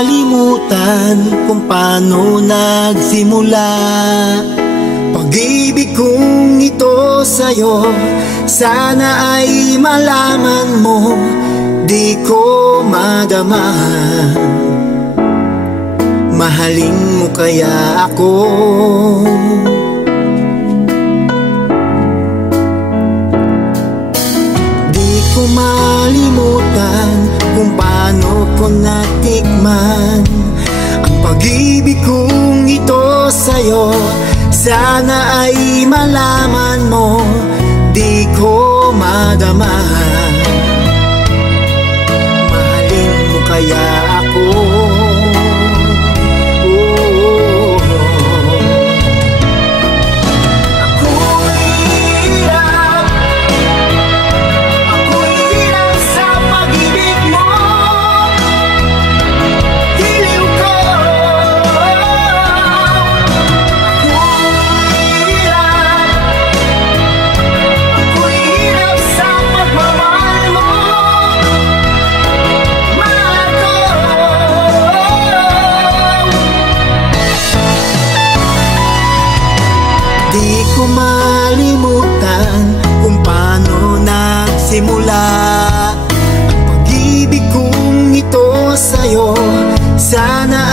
malimutan kung paano nagsimula pag-ibig kong ito sa'yo. Sana ay malaman mo, di ko madama. Mahalin mo kaya ako? Di ko malimutan kung paano ko natikman ang pag-ibig kong ito sa'yo. Sana ay malaman mo, di ko madama. Mahalin mo kaya ako? Di ko malimutan kung paano nagsimula ang pag-ibig kong ito sa'yo. Sana